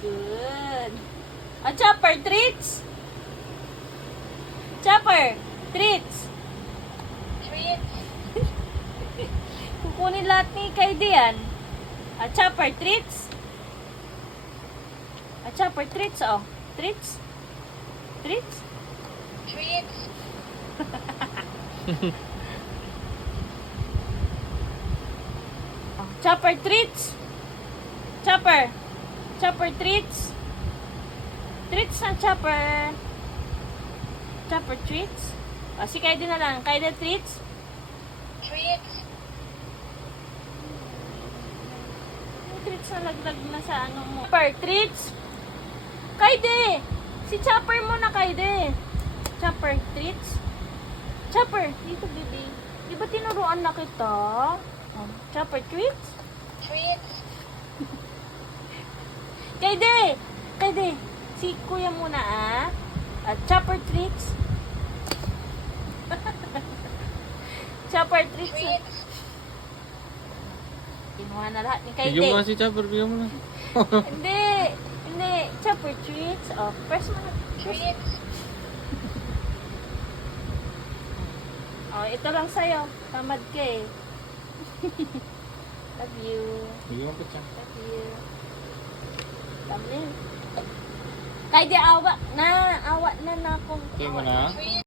Good. Chopper, treats. Chopper, treats. Treats. Kukunin lahat ni Kaide yan. Chopper, treats. Chopper, treats, oh. Treats. Treats. Treats. Chopper, treats. Chopper. Chopper, treats. Treats na, Chopper. Chopper, treats. Si Kaide na lang. Kaide, treats. Treats. Treats na laglag na sa ano mo. Chopper, treats. Kaide! Si Chopper mo na, Kaide. Chopper, treats. Chopper, dito, baby. Di ba tinuruan na kita? Chopper, treats. Treats. Kaide! Kaide! Si kuya muna, Chopper, treats. Chopper, treats. Treats. Kinuha na lahat ni Bigyan mo Kaide. na si Chopper, bigyan mo na. Hindi! Hindi! Chopper, treats. Press mo na. Treats. Ito lang sa'yo. Tamad ka eh. Love you. Bigyan mo ko siya. Love you. Tamlin. Kaide, awa na. Awa na na akong. Okay mo na? Treats.